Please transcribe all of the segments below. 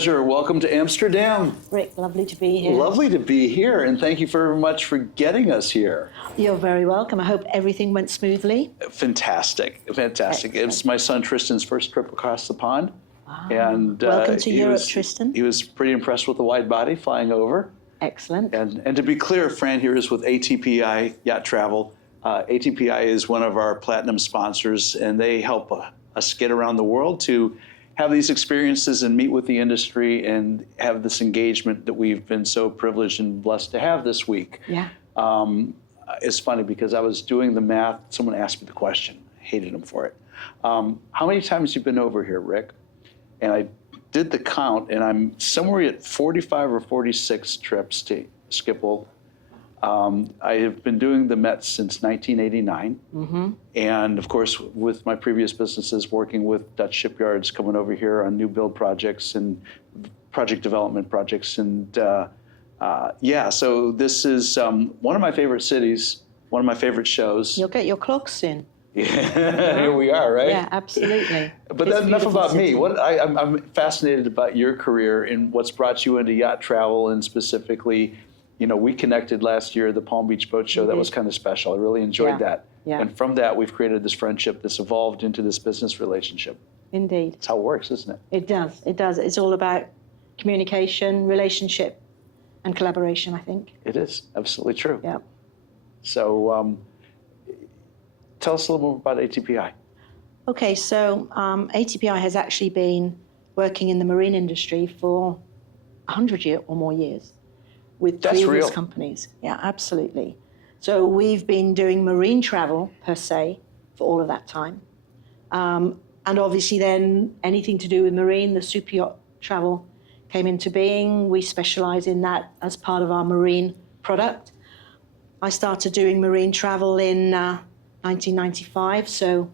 pleasure. Welcome to Amsterdam. Rick, lovely to be here. Lovely to be here, and thank you very much for getting us here. You're very welcome. I hope everything went smoothly. Fantastic, fantastic. It was my son Tristan's first trip across the pond. Wow. And welcome to Europe, Tristan. He was pretty impressed with the wide body flying over. Excellent. And to be clear, Fran here is with ATPI Yacht Travel. ATPI is one of our platinum sponsors, and they help us get around the world to have these experiences and meet with the industry and have this engagement that we've been so privileged and blessed to have this week. Yeah. It's funny because I was doing the math. Someone asked me the question. I hated them for it. How many times have you been over here, Rick? And I did the count, and I'm somewhere at 45 or 46 trips to Schiphol. I have been doing the Met since 1989. Mm-hmm. And of course, with my previous businesses, working with Dutch shipyards, coming over here on new build projects and project development projects. And so this is one of my favorite cities, one of my favorite shows. You'll get your clocks soon. Yeah, here we are, right? Yeah, absolutely. But that's enough about me. I'm fascinated about your career and what's brought you into yacht travel, and specifically, you know, we connected last year at the Palm Beach Boat Show. That was kind of special. I really enjoyed that. Yeah. And from that, we've created this friendship that's evolved into this business relationship. Indeed. That's how it works, isn't it? It does. It does. It's all about communication, relationship, and collaboration, I think. It is. Absolutely true. Yeah. So tell us a little more about ATPI. Okay, so ATPI has actually been working in the marine industry for 100 or more years with previous companies. Yeah, absolutely. So we've been doing marine travel per se for all of that time. And obviously then anything to do with marine, the super yacht travel came into being. We specialize in that as part of our marine product. I started doing marine travel in 1995, so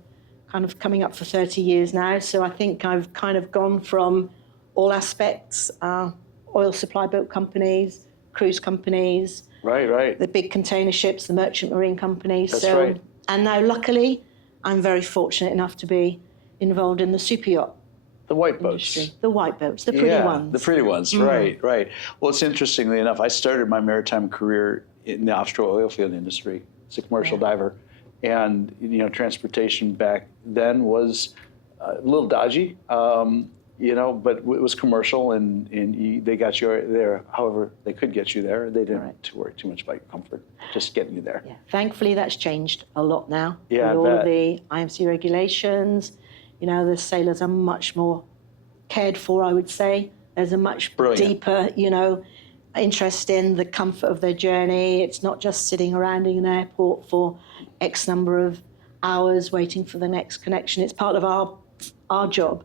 kind of coming up for 30 years now. So I think I've kind of gone from all aspects, oil supply boat companies, cruise companies, right, the big container ships, the merchant marine companies. That's right. And now, luckily, I'm very fortunate enough to be involved in the super yacht. The white boats. Industry. The white boats, the pretty ones. The pretty ones, right. Well, it's interestingly enough, I started my maritime career in the offshore oil field industry as a commercial diver. And, you know, transportation back then was a little dodgy. You know, but it was commercial, and they got you there however they could get you there. They didn't have to worry too much about your comfort, just getting you there. Yeah. Thankfully, that's changed a lot now. Yeah, with all of the IMC regulations, you know, the sailors are much more cared for, I would say. There's a much deeper, you know, interest in the comfort of their journey. It's not just sitting around in an airport for X number of hours waiting for the next connection. It's part of our job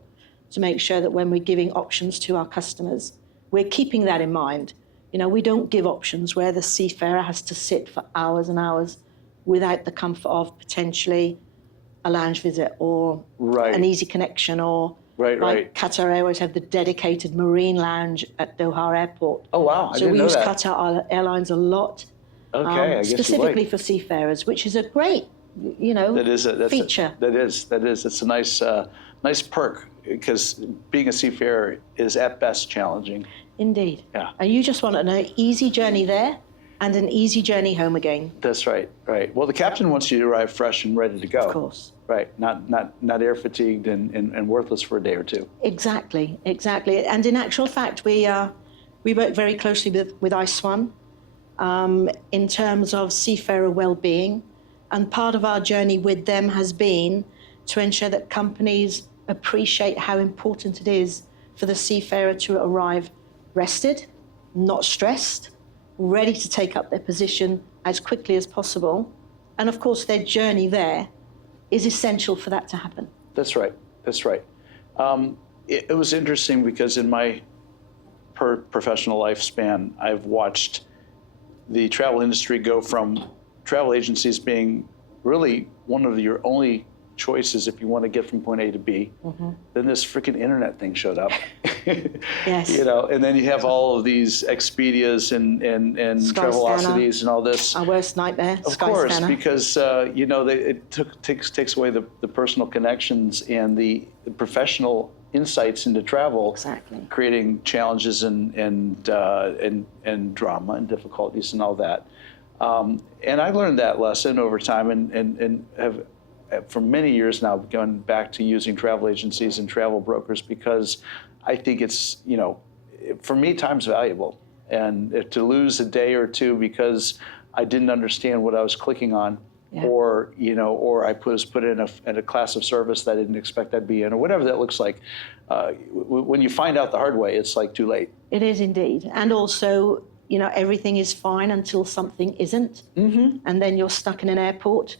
to make sure that when we're giving options to our customers, we're keeping that in mind. You know, we don't give options where the seafarer has to sit for hours and hours without the comfort of potentially a lounge visit or an easy connection, or like Qatar Airways have the dedicated marine lounge at Doha Airport. Oh, wow. So we use Qatar Airlines a lot, I guess specifically for seafarers, which is a great, you know, feature. That is. It's a nice perk, because being a seafarer is at best challenging. Indeed. Yeah. And you just want an easy journey there and an easy journey home again. That's right. Well, the captain wants you to arrive fresh and ready to go. Of course. Right. Not air fatigued and worthless for a day or two. Exactly. And in actual fact, we work very closely with ICE1 in terms of seafarer well-being. And part of our journey with them has been to ensure that companies appreciate how important it is for the seafarer to arrive rested, not stressed, ready to take up their position as quickly as possible. And of course, their journey there is essential for that to happen. That's right. It was interesting because in my professional lifespan, I've watched the travel industry go from travel agencies being really one of your only choices if you want to get from point A to B. Mm-hmm. Then this freaking internet thing showed up. Yes. You know, and then you have all of these Expedias and Travelocities and all this. Our worst nightmare. Of course, because you know, it takes away the personal connections and the professional insights into travel, Exactly. creating challenges and drama and difficulties and all that. And I learned that lesson over time and have for many years now gone back to using travel agencies and travel brokers because I think it's, for me, time's valuable. And if to lose a day or two because I didn't understand what I was clicking on, or I was put in a class of service that I didn't expect I'd be in, or whatever that looks like. When you find out the hard way, it's like too late. It is indeed. And also, everything is fine until something isn't. Mm-hmm. And then you're stuck in an airport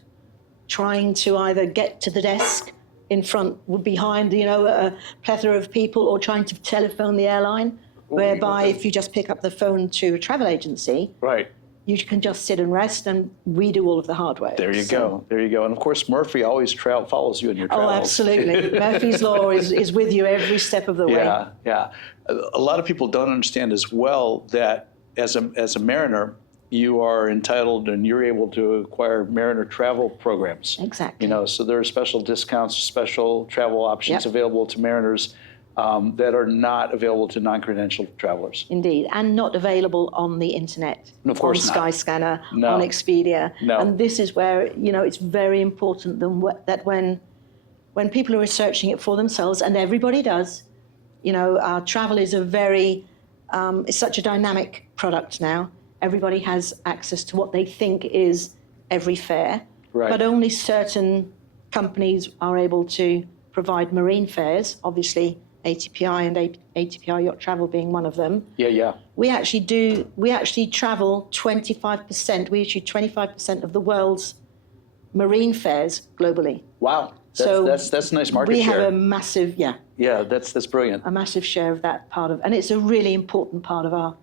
trying to either get to the desk in front, behind, a plethora of people, or trying to telephone the airline, whereby if you just pick up the phone to a travel agency, right, you can just sit and rest, and we do all of the hard work. There you go. And of course, Murphy always follows you in your travels. Oh, absolutely. Murphy's Law is with you every step of the way. Yeah. A lot of people don't understand as well that as a mariner, you are entitled and you're able to acquire mariner travel programs. Exactly. So there are special discounts, special travel options available to mariners that are not available to non-credentialed travelers. Indeed, and not available on the internet, of course on Skyscanner, on Expedia. No. And this is where, it's very important that when people are researching it for themselves, and everybody does, travel is it's such a dynamic product now. Everybody has access to what they think is every fare, but only certain companies are able to provide marine fares, obviously ATPI and ATPI Yacht Travel being one of them. Yeah. We actually travel 25%, we issue 25% of the world's marine fares globally. Wow, that's a nice market share. We have a massive, Yeah, that's brilliant. a massive share of that and it's a really important part of our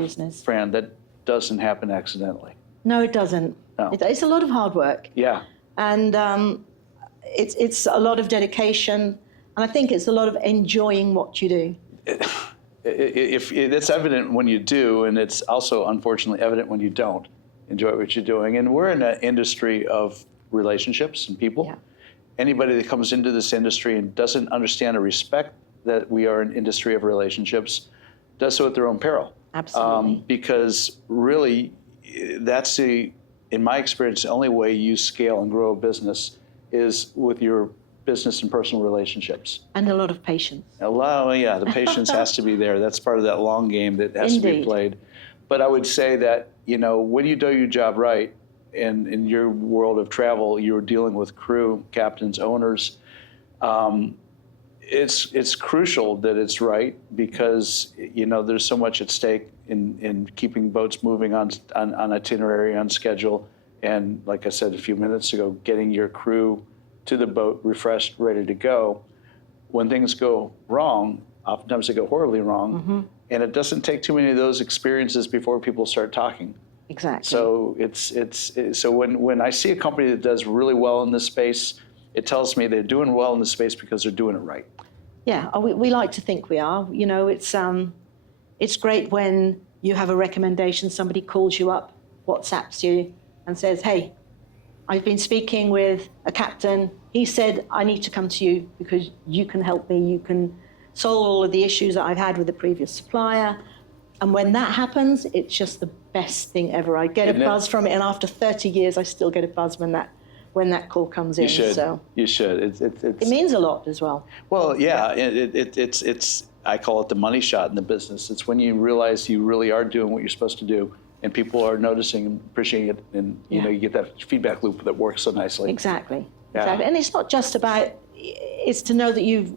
business. Fran, that doesn't happen accidentally. No, it doesn't. No. It's a lot of hard work. Yeah. And it's a lot of dedication, and I think it's a lot of enjoying what you do. If it's evident when you do, and it's also unfortunately evident when you don't enjoy what you're doing. And we're in an industry of relationships and people. Yeah. Anybody that comes into this industry and doesn't understand or respect that we are an industry of relationships does so at their own peril. Absolutely. Because really, that's in my experience, the only way you scale and grow a business is with your business and personal relationships. And a lot of patience. The patience has to be there. That's part of that long game that has to be played. But I would say that, when you do your job right, and in your world of travel, you're dealing with crew, captains, owners, it's crucial that it's right because, there's so much at stake in keeping boats moving on itinerary, on schedule. And like I said a few minutes ago, getting your crew to the boat refreshed, ready to go. When things go wrong, oftentimes they go horribly wrong. Mm-hmm. And it doesn't take too many of those experiences before people start talking. Exactly. So so when I see a company that does really well in this space, it tells me they're doing well in this space because they're doing it right. Yeah, we like to think we are. It's great when you have a recommendation, somebody calls you up, WhatsApps you, and says, hey, I've been speaking with a captain. He said, I need to come to you because you can help me. You can solve all of the issues that I've had with the previous supplier. And when that happens, it's just the best thing ever. I get a buzz from it, and after 30 years, I still get a buzz when that call comes in. You should. So you should. it means a lot as well. Well, yeah. It's I call it the money shot in the business. It's when you realize you really are doing what you're supposed to do, and people are noticing and appreciating it, and you get that feedback loop that works so nicely. Exactly. Yeah. Exactly. And it's not just about. It's to know that you've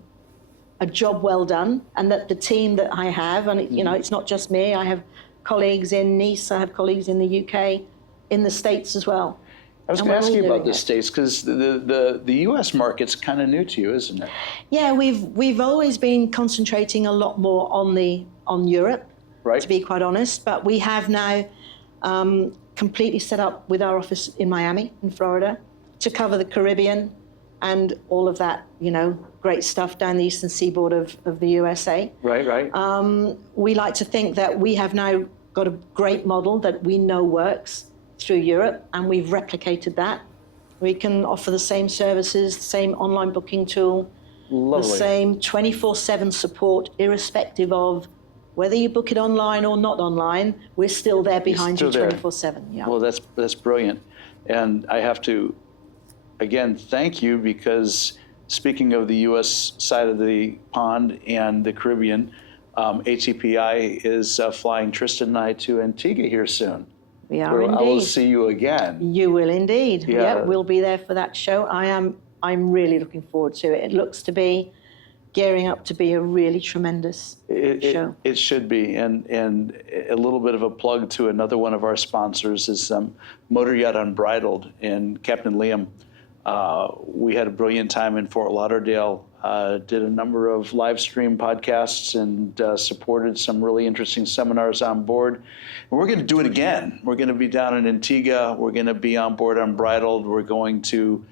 a job well done, and that the team that I have, and it's not just me. I have colleagues in Nice. I have colleagues in the UK, in the States as well. I was going to ask you about the States because the U.S. market's kind of new to you, isn't it? Yeah, we've always been concentrating a lot more on Europe, right, to be quite honest. But we have now completely set up with our office in Miami, in Florida, to cover the Caribbean and all of that, great stuff down the eastern seaboard of the USA. Right. We like to think that we have now got a great model that we know works through Europe, and we've replicated that. We can offer the same services, the same online booking tool, Lovely. The same 24/7 support, irrespective of whether you book it online or not online. We're still there behind you 24/7. Yeah. Well, that's brilliant. And I have to, again, thank you, because speaking of the U.S. side of the pond and the Caribbean, ATPI is flying Tristan and I to Antigua here soon. We are indeed. I will see you again. You will indeed. Yeah. Yeah, we'll be there for that show. I'm really looking forward to it. It looks to be gearing up to be a really tremendous show. It should be. And a little bit of a plug to another one of our sponsors is Motor Yacht Unbridled and Captain Liam. We had a brilliant time in Fort Lauderdale, did a number of live stream podcasts and supported some really interesting seminars on board. And we're going to do it again. We're going to be down in Antigua. We're going to be on board Unbridled. We're going to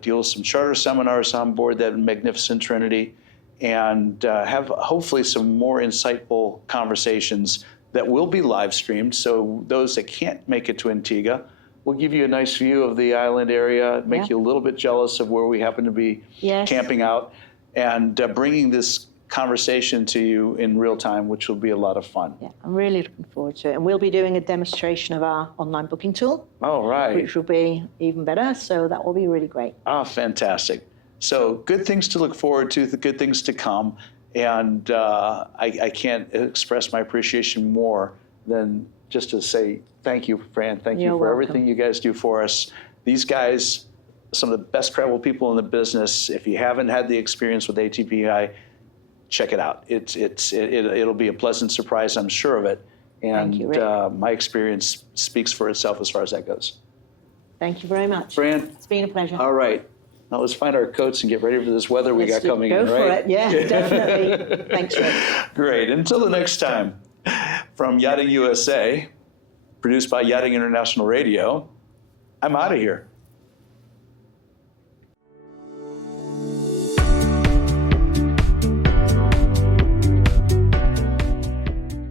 deal with some charter seminars on board that magnificent Trinity, and have hopefully some more insightful conversations that will be live streamed. So those that can't make it to Antigua, we'll give you a nice view of the island area, make you a little bit jealous of where we happen to be camping out, and bringing this conversation to you in real time, which will be a lot of fun. Yeah, I'm really looking forward to it. And we'll be doing a demonstration of our online booking tool. Oh, right. Which will be even better. So that will be really great. Oh, fantastic. So good things to look forward to, the good things to come. And I can't express my appreciation more than just to say thank you, Fran. Thank you for everything you guys do for us. These guys, some of the best travel people in the business. If you haven't had the experience with ATPI, check it out. It'll be a pleasant surprise, I'm sure of it. And thank you, my experience speaks for itself as far as that goes. Thank you very much. Fran. It's been a pleasure. All right. Now let's find our coats and get ready for this weather we got coming in, right? Go for it. Yeah, definitely. Thanks, Rick. Great. Until the next time, from Yachting USA, produced by Yachting International Radio, I'm out of here.